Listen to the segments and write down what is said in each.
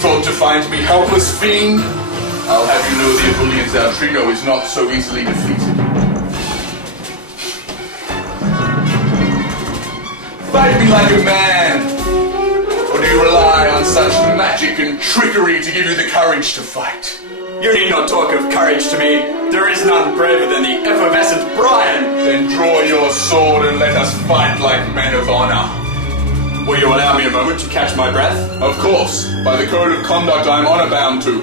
thought to find me helpless, fiend? I'll have you know the Ebullient Zautrino is not so easily defeated. Fight me like a man! Or do you rely on such magic and trickery to give you the courage to fight? You need not talk of courage to me. There is none braver than the effervescent Brian. Then draw your sword and let us fight like men of honor. Will you allow me a moment to catch my breath? Of course. By the code of conduct I am honor bound to.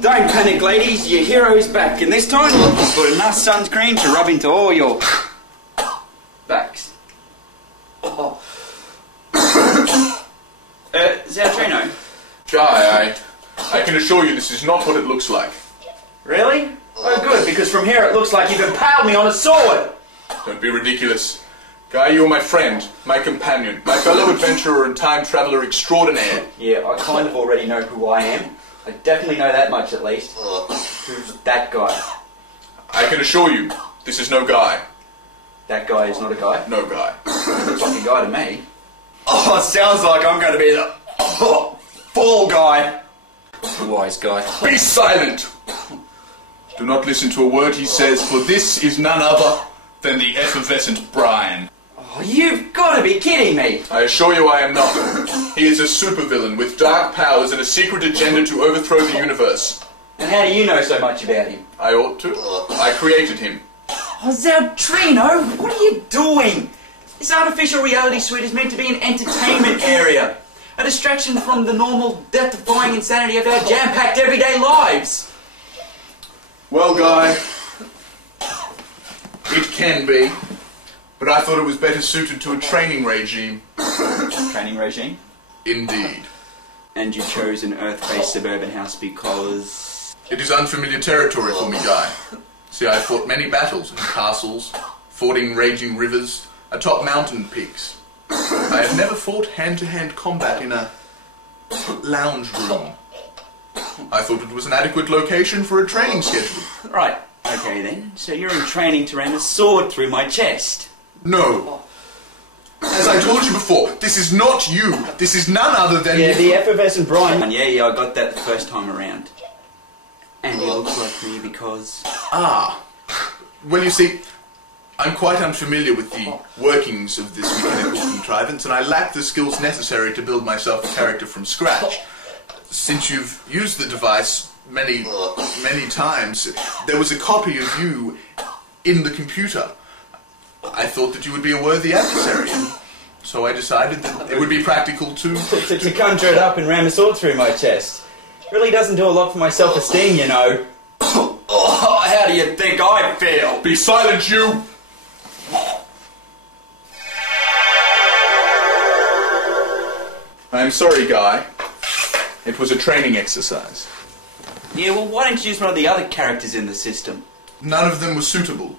Don't panic, ladies. Your hero's back, and this time he's got enough sunscreen to rub into all your backs. Zautrino? Guy, I can assure you this is not what it looks like. Really? Oh, good, because from here it looks like you've impaled me on a sword. Don't be ridiculous. Guy, you are my friend, my companion, my fellow adventurer and time traveller extraordinaire. Yeah, I kind of already know who I am. I definitely know that much, at least. Who's that guy? I can assure you, this is no guy. That guy is not a guy? No guy. Looks like a guy to me. Oh, it sounds like I'm going to be the fall guy. The wise guy. Be silent! Do not listen to a word he says, for this is none other than the effervescent Brian. Oh, you've got to be kidding me! I assure you I am not. He is a supervillain with dark powers and a secret agenda to overthrow the universe. And how do you know so much about him? I ought to. I created him. Oh, Zautrino, what are you doing? This artificial reality suite is meant to be an entertainment area. A distraction from the normal, death-defying insanity of our jam-packed everyday lives. Well, Guy, it can be. But I thought it was better suited to a training regime. Training regime? Indeed. And you chose an Earth-based suburban house because... It is unfamiliar territory for me, Guy. See, I fought many battles in castles, fording raging rivers, atop mountain peaks. I have never fought hand-to-hand combat in a lounge room. I thought it was an adequate location for a training schedule. Right, okay then. So you're in training to ram a sword through my chest. No. As I told you before, this is not you. This is none other than... Yeah, the effervescent Brian. Yeah, I got that the first time around. And he looks like me because... Ah. Well, you see, I'm quite unfamiliar with the workings of this mechanical contrivance, and I lack the skills necessary to build myself a character from scratch. Since you've used the device many times, there was a copy of you in the computer. I thought that you would be a worthy adversary, so I decided that it would be practical to conjure it up and ram a sword through my chest. Really doesn't do a lot for my self-esteem, you know. Oh, how do you think I feel? Be silent, you! I'm sorry, Guy. It was a training exercise. Yeah, well, why don't you use one of the other characters in the system? None of them was suitable.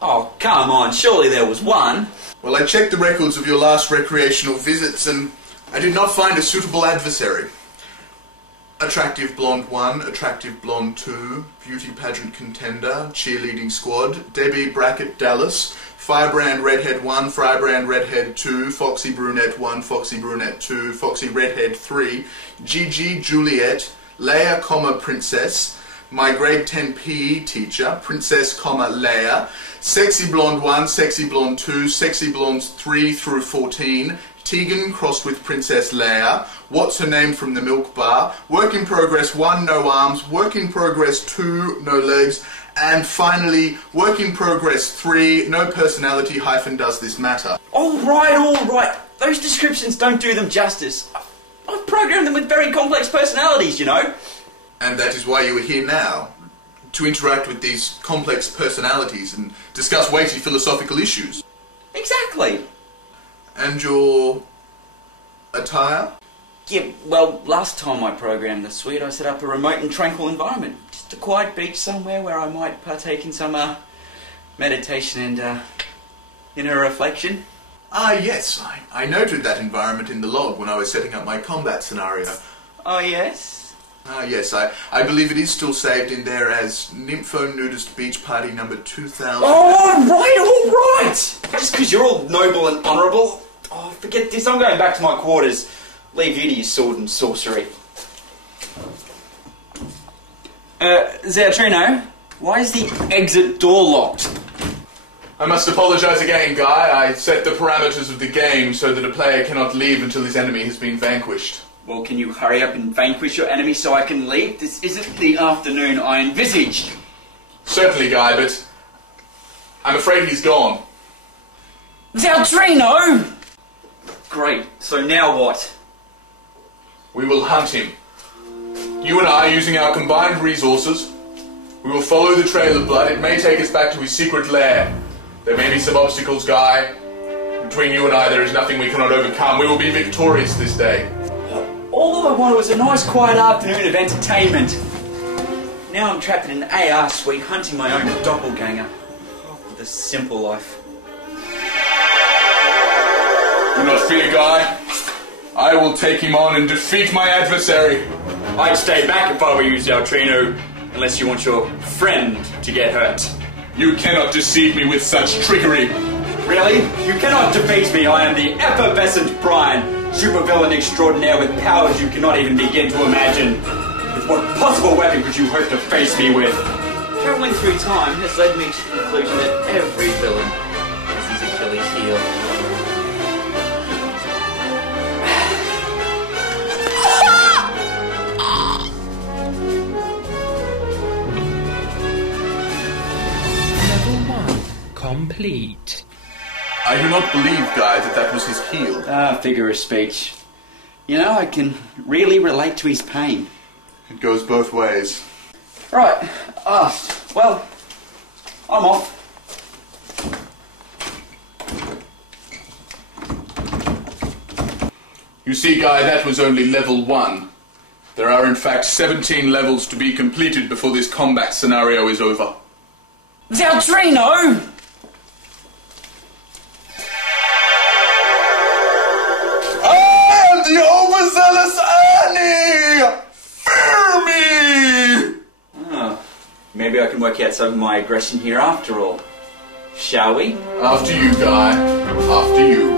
Oh, come on, surely there was one. Well, I checked the records of your last recreational visits, and I did not find a suitable adversary. Attractive blonde 1, attractive blonde 2, beauty pageant contender, cheerleading squad, Debbie Brackett Dallas, Firebrand Redhead 1, Firebrand Redhead 2, Foxy Brunette 1, Foxy Brunette 2, Foxy Redhead 3, Gigi Juliet, Leia, Princess, my grade 10 PE teacher, Princess, Leia, Sexy Blonde 1, Sexy Blonde 2, Sexy Blondes 3 through 14, Tegan crossed with Princess Leia, What's Her Name from the Milk Bar, Work in Progress 1, no arms, Work in Progress 2, no legs, and finally, Work in Progress 3, no personality hyphen does this matter. All right. Those descriptions don't do them justice. I've programmed them with very complex personalities, you know. And that is why you are here now, to interact with these complex personalities and discuss weighty philosophical issues. Exactly. And your attire? Yeah, well, last time I programmed the suite, I set up a remote and tranquil environment. Just a quiet beach somewhere where I might partake in some meditation and inner reflection. Ah, yes. I noted that environment in the log when I was setting up my combat scenario. Oh, yes? Ah, yes, I believe it is still saved in there as Nympho Nudist Beach Party number 2000. All right! Just because you're all noble and honourable. Oh, forget this, I'm going back to my quarters. Leave you to your sword and sorcery. Zautrino, why is the exit door locked? I must apologise again, Guy. I set the parameters of the game so that a player cannot leave until his enemy has been vanquished. Well, can you hurry up and vanquish your enemy so I can leave? This isn't the afternoon I envisaged. Certainly, Guy, but I'm afraid he's gone. Zautrino! Great, so now what? We will hunt him. You and I, using our combined resources, we will follow the trail of blood. It may take us back to his secret lair. There may be some obstacles, Guy. Between you and I, there is nothing we cannot overcome. We will be victorious this day. All I wanted was a nice quiet afternoon of entertainment. Now I'm trapped in an AR suite hunting my own doppelganger. Oh, the simple life. Do not fear, Guy. I will take him on and defeat my adversary. I'd stay back if I were you, Zautrino, unless you want your friend to get hurt. You cannot deceive me with such trickery. Really? You cannot defeat me. I am the effervescent Brian, supervillain extraordinaire with powers you cannot even begin to imagine. With what possible weapon could you hope to face me with? Travelling through time has led me to the conclusion that every villain has his Achilles heel. Complete. I do not believe, Guy, that was his heel. Figure of speech. You know, I can really relate to his pain. It goes both ways. Right. Well, I'm off. You see, Guy, that was only level 1. There are, in fact, 17 levels to be completed before this combat scenario is over. Zautrino! The overzealous Annie! Fear me! Oh, maybe I can work out some of my aggression here after all. Shall we? After you, Guy. After you.